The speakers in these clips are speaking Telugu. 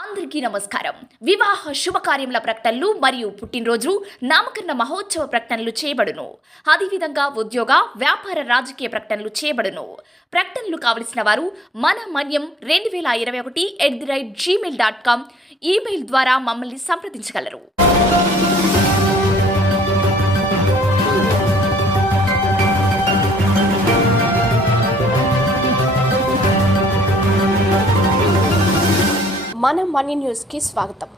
అందరికీ నమస్కారం. వివాహ శుభకార్యముల ప్రకటనలు మరియు పుట్టినరోజు నామకరణ మహోత్సవ ప్రకటనలు చేయబడును. అదేవిధంగా ఉద్యోగ వ్యాపార రాజకీయ ప్రకటనలు చేయబడును. ప్రకటనలు కావలసిన వారు మన మన్యం 2021@gmail.com ఈమెయిల్ ద్వారా మమ్మల్ని సంప్రదించగలరు. మన మనీ న్యూస్కి స్వాగతం.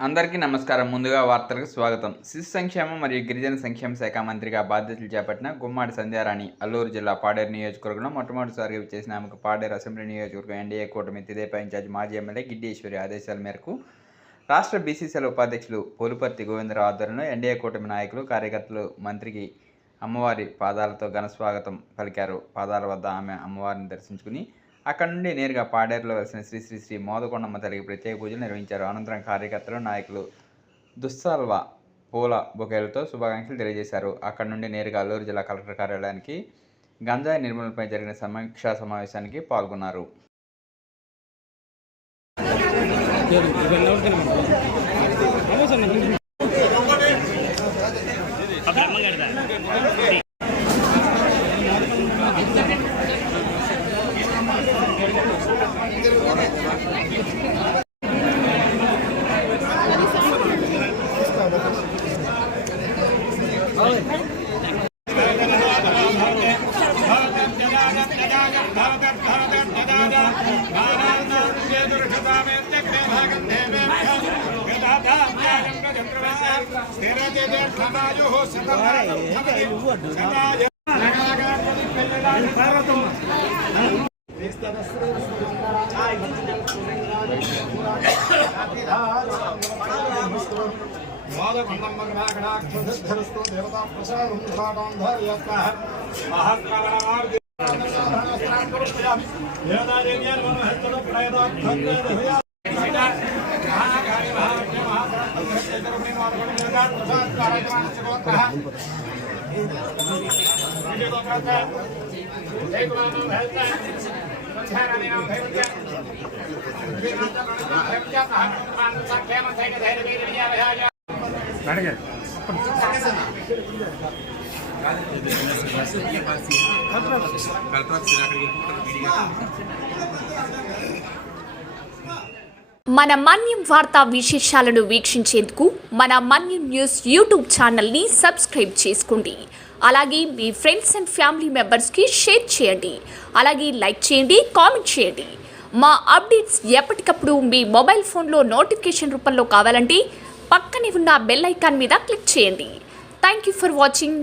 అందరికీ నమస్కారం. ముందుగా వార్తలకు స్వాగతం. శిశు సంక్షేమం మరియు గిరిజన సంక్షేమ శాఖ మంత్రిగా బాధ్యతలు చేపట్టిన గుమ్మాడి సంధ్యారాణి అల్లూరు జిల్లా పాడేరు నియోజకవర్గంలో మొట్టమొదటిసారిగా చేసిన ఆమెకు పాడేరు అసెంబ్లీ నియోజకవర్గం ఎన్డీఏ కూటమి తెదేపా ఇన్ఛార్జి మాజీ ఎమ్మెల్యే గిడ్డీశ్వరి ఆదేశాల మేరకు రాష్ట్ర బీసీసీల ఉపాధ్యక్షులు పోలుపర్తి గోవిందరావు ఆధ్వర్యంలో ఎన్డీఏ కూటమి నాయకులు కార్యకర్తలు మంత్రికి అమ్మవారి పాదాలతో ఘనస్వాగతం పలికారు. పాదాల వద్ద ఆమె అమ్మవారిని దర్శించుకుని అక్కడ నుండి నేరుగా పాడేరులో వెలిసిన శ్రీ శ్రీ శ్రీ మోదకొండమ్మ తల్లికి ప్రత్యేక పూజలు నిర్వహించారు. అనంతరం కార్యకర్తలు నాయకులు దుస్సాల్వ పూల బొకేలతో శుభాకాంక్షలు తెలియజేశారు. అక్కడ నుండి నేరుగా అల్లూరు జిల్లా కలెక్టర్ కార్యాలయానికి గంజాయి నిర్మూలనపై జరిగిన సమీక్షా సమావేశానికి పాల్గొన్నారు. మన మన్యం వార్తా విశేషాలను వీక్షించేందుకు మన మన్యం న్యూస్ యూట్యూబ్ ఛానల్ని సబ్స్క్రైబ్ చేసుకోండి. అలాగే మీ ఫ్రెండ్స్ అండ్ ఫ్యామిలీ మెంబర్స్కి షేర్ చేయండి. అలాగే లైక్ చేయండి, కామెంట్ చేయండి. మా అప్డేట్స్ ఎప్పటికప్పుడు మీ మొబైల్ ఫోన్లో నోటిఫికేషన్ రూపంలో కావాలంటే పక్కనే ఉన్న బెల్ ఐకాన్ మీద క్లిక్ చేయండి. Thank you for watching.